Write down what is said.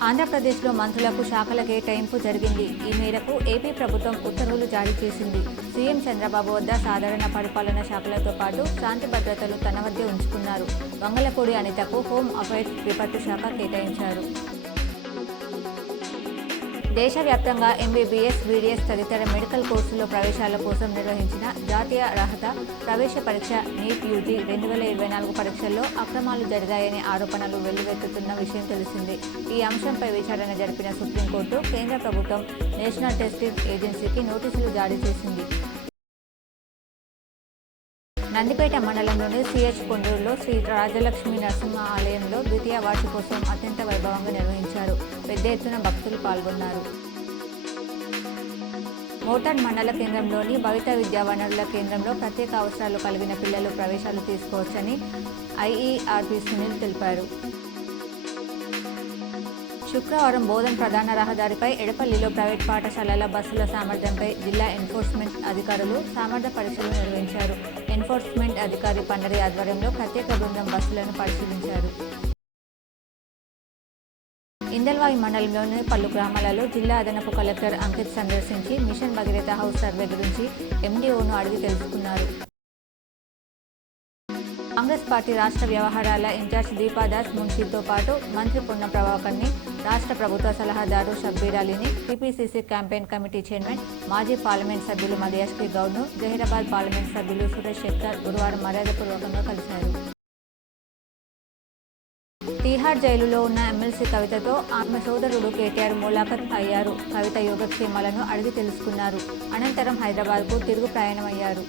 ఆంధ్రప్రదేశ్లో మంత్రులకు శాఖల కేటాయింపు జరిగింది. ఈ మేరకు ఏపీ ప్రభుత్వం ఉత్తర్వులు జారీ చేసింది. సీఎం చంద్రబాబు వద్ద సాధారణ పరిపాలన శాఖలతో పాటు శాంతి భద్రతలు తన వద్దే ఉంచుకున్నారు. వంగలపూడి అనితకు హోమ్ అఫైర్స్ విపత్తు శాఖ కేటాయించారు. దేశవ్యాప్తంగా ఎంబీబీఎస్, బీడీఎస్ తదితర మెడికల్ కోర్సుల్లో ప్రవేశాల కోసం నిర్వహించిన జాతీయ అర్హత ప్రవేశ పరీక్ష నీట్ యూజీ 2024 పరీక్షల్లో అక్రమాలు జరిగాయనే ఆరోపణలు వెల్లువెత్తుతున్న విషయం తెలిసిందే. ఈ అంశంపై విచారణ జరిపిన సుప్రీంకోర్టు కేంద్ర ప్రభుత్వం నేషనల్ టెస్టింగ్ ఏజెన్సీకి నోటీసులు జారీ చేసింది. నందిపేట మండలంలోని సిహెచ్ కొండూరులో శ్రీ రాజలక్ష్మీ నరసింహ ఆలయంలో ద్వితీయ వార్షికోత్సవం అత్యంత వైభవంగా నిర్వహించారు. పెద్ద ఎత్తున భక్తులు పాల్గొన్నారు. మోటార్ మండల కేంద్రంలోని భవిత విద్యా వనరుల కేంద్రంలో ప్రత్యేక అవసరాలు కలిగిన పిల్లలు ప్రవేశాలు తీసుకోవచ్చని ఐఈఆర్పీ సునీల్ తెలిపారు. శుక్రవారం బోధన్ ప్రధాన రహదారిపై ఎడపల్లిలో ప్రైవేట్ పాఠశాలల బస్సుల సామర్థ్యంపై జిల్లా ఎన్ఫోర్స్మెంట్ అధికారులు సామర్థ్య పరీక్షలు నిర్వహించారు. ఎన్ఫోర్స్మెంట్ అధికారి పండరి ఆధ్వర్యంలో ప్రత్యేక బృందం బస్సులను పరిశీలించారు. ఇందల్వాయి మండలంలోని పలు గ్రామాలలో జిల్లా అదనపు కలెక్టర్ అంకిత్ సందర్శించి మిషన్ భగీరథ హౌస్ సర్వే గురించి ఎండీఓను అడిగి తెలుసుకున్నారు. కాంగ్రెస్ పార్టీ రాష్ట్ర వ్యవహారాల ఇన్ఛార్జ్ దీపాదాస్ మున్షీతో పాటు మంత్రి పొన్నం ప్రభాకర్ని, రాష్ట్ర ప్రభుత్వ సలహాదారు Shabbir అలీని, TPCC campaign committee chairman, మాజీ పార్లమెంట్ సభ్యులు మధుయాష్కి గౌడ్ను, జహీరాబాద్ పార్లమెంట్ సభ్యులు సురేష్ శెట్కర్ గురువారం మర్యాదపూర్వకంగా కలిశారు. తీహార్ జైలులో ఉన్న ఎమ్మెల్సీ కవితతో ఆమె సోదరుడు కేటీఆర్ ములాఖత్ అయ్యారు. కవిత యోగక్షేమాలను అడిగి తెలుసుకున్నారు. అనంతరం హైదరాబాద్కు తిరుగు ప్రయాణమయ్యారు.